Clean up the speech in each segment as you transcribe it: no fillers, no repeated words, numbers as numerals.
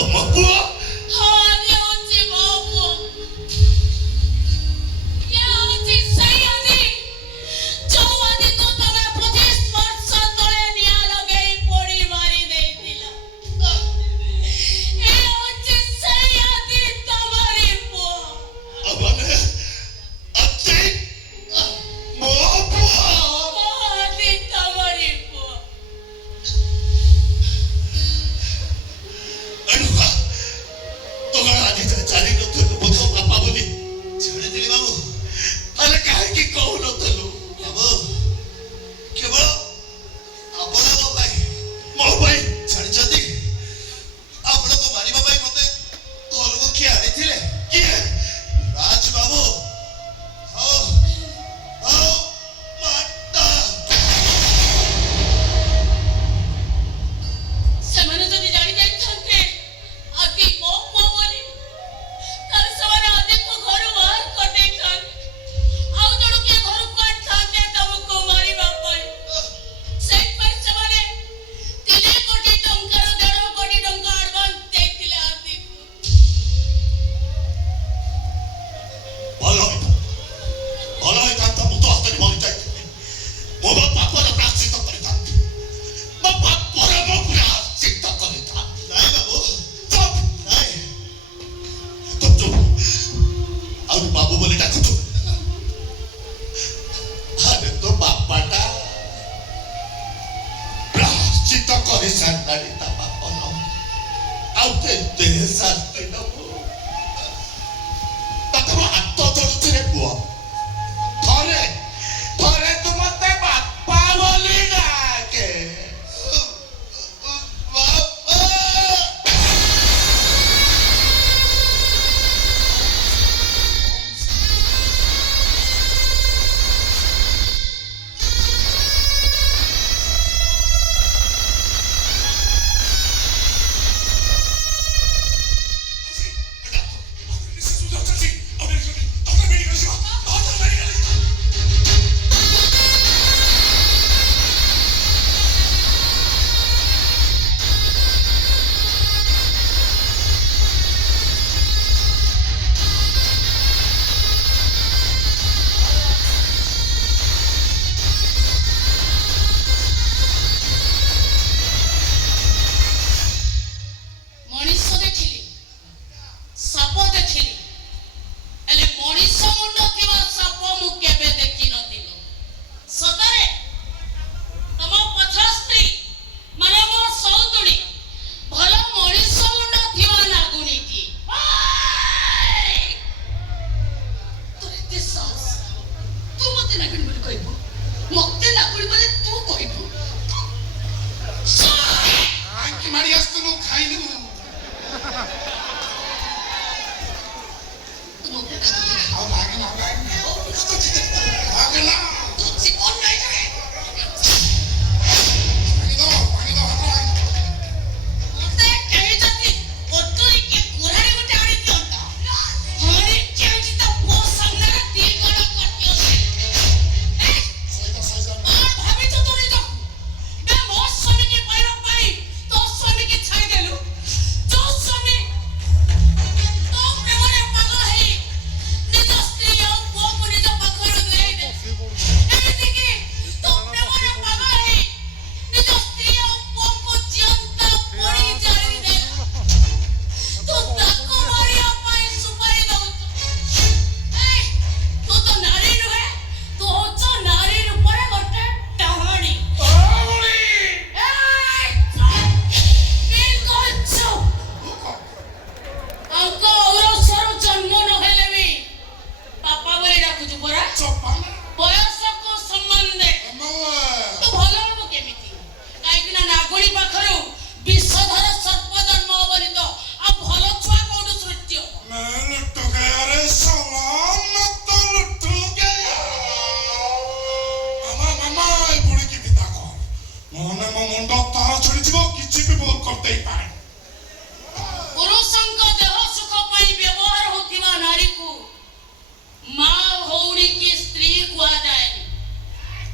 अम्मा बुआ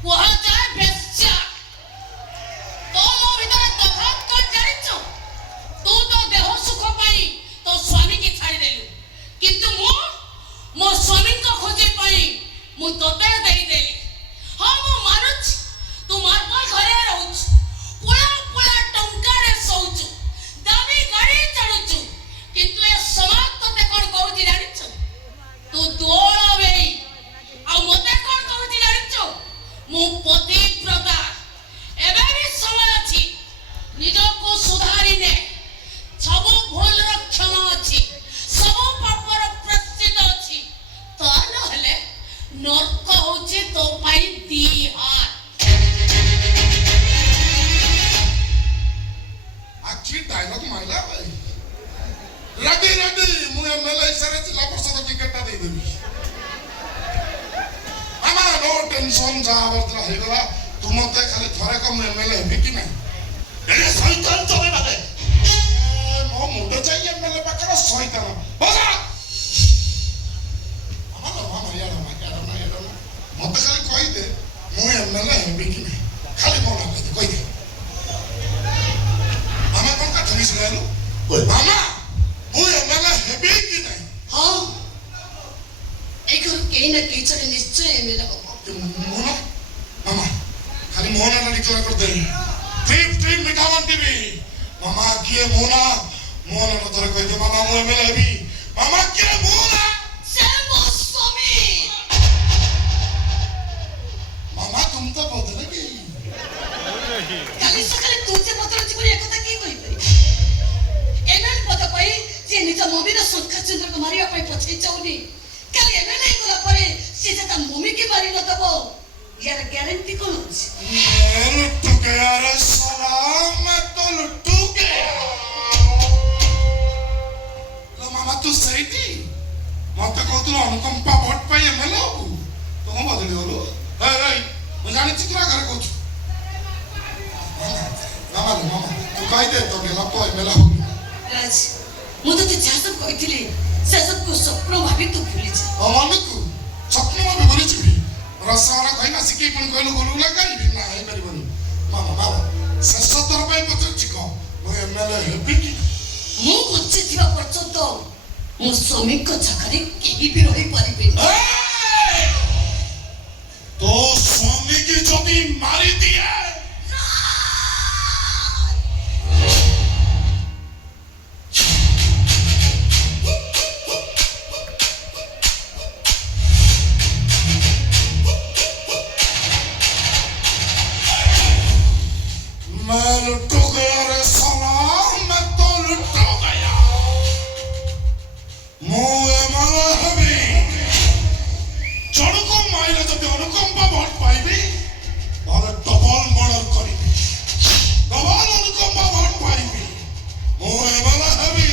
वह जाए बेस्या तो मो भीतर तफात कर ଯାହା ବର୍ତ୍ତମାନ ହେଇଗଲା ତୁ ମତେ ଖାଲି ଥରେ କମ ଏମଏଲଏ ହେବି କି ନାହିଁ ଏରେ ଶୈତାନ ତମେ ମାନେ ମୋ ମୁଣ୍ଡ ଯାଇ ଏମଏଲଏ ପାଖରେ ଶୈତାନ ବସା ମତେ ଖାଲି କହିଦେ ମୁଁ ଏମଏଲଏ ହେବି କି ନାହିଁ ଖାଲି ମୋ ନାଁ କହିଦେ ମାମା କଣ କାଠ ମିଶିଲାରୁ ମାମା ମୁଁ ଏମଏଲଏ ହେବି କି ନାହିଁ हाँ एक कहीं ना कहीं चले निश्चय मेरा मोना मामा खाली मोना ना डिक्लेयर कर दे ट्रिप ट्रिप मिठावन टीवी मामा किए मोना मोना ना तोरे कह दे मामा मु एमएलए हेबी मामा किए मोना स्वामी मामा तुम तो बदले की काली सकाले तुझे पत्र जीवन एक कथा की कहि परि एमएल पद पई जे निज मम्मीर संख्या चंद्र को मारिया पई पछै चाउनी काली एमएल गला परे से जता मम्मी के मारि न दबो यार गारंटी कोन अछि लुट्टू गया रे सलाम मैं तो लुट्टू गया लो मामा तू सही थी मत को तू अनुकंपा वोट पाई एमएलए हो तो हम बदली होलो ए ए मैं जानि चित्रा घर को मामा मामा तू कहि दे तो गेला तो एमएलए हो राज मुझे तो जा सब कहिथिली से सब को स्वप्न भाबी तू भूली जा अमानकु स्वप्न में भूली छी रसवाला कहिना सिकी पण कहलो गोलू लगाई ना हे परिबनी मामा मामा शेष तोर पई पचछि को मो एमएलए हेबी की मु बच्चे थिबा पर्यंत मो स्वामी को छकरे केही भी रही परिबे तो स्वामी की जदी मारी दिए मैं लुट्टू गया रे सलाम मैं तो लुट्टू गया मो एमएलए हेबी जणको माइले जदि अनुकंपा भोट पाइबी ताले डबल मर्डर करिबी डबल अनुकंपा भोट पाइबी मो एमएलए हेबी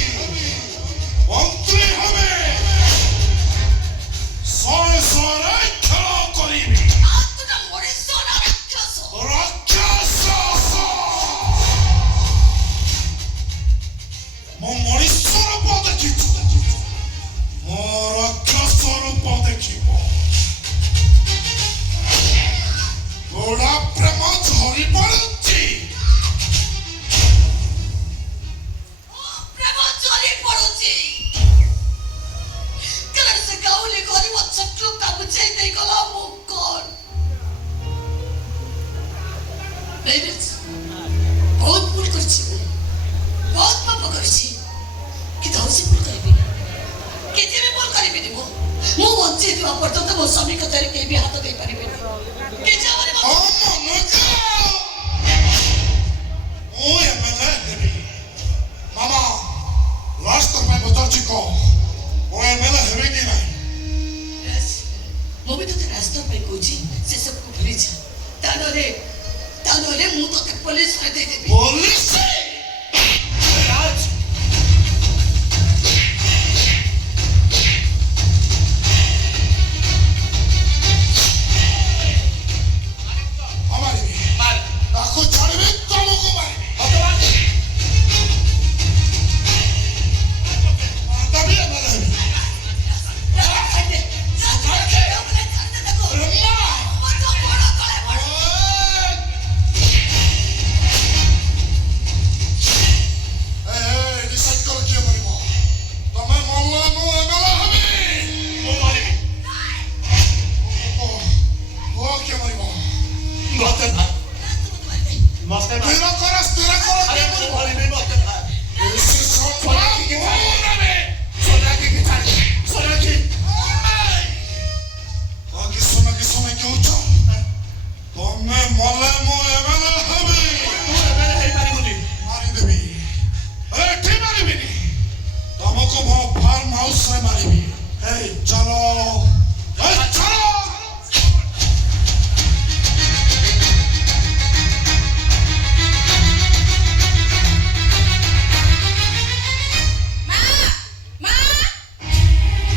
मंत्री हेबे सय सय खेल करिबी आत्मा मोरे सोना राक्षस ମୋ ମଣିଷ ରୂପ ଦେଖିଛୁ ମୋ ରାକ୍ଷସ ରୂପ ଦେଖିବ ଗୋଡ଼ା ପ୍ରେମ ଝରି ପଡୁଛି प्रेम चली पड़ुची कारण से गाउली गरीब छक्लू का बुझाई दे गला मु कोन बेबी बहुत भूल करछि बहुत पाप करछि कि धौसी भूल करबी केते भी भूल करबी मु मु वंचे दिवा पर्यंत मो स्वामी को तेरे के भी हाथ दे परिबे के जावरे ଓ ମନୋଜ ମୁଁ ଏମଏଲଏ ହେବି ମାମା ଲାଷ୍ଟ ତୋର ପାଇଁ ପଚାରୁଛି କହ ମୁଁ ଏମଏଲଏ ହେବି କି ନାହିଁ मु भी तो रास्ता पे कोची से सब को भूली जा तानोरे मु तो पुलिस में दे देबी ପୋଲିସ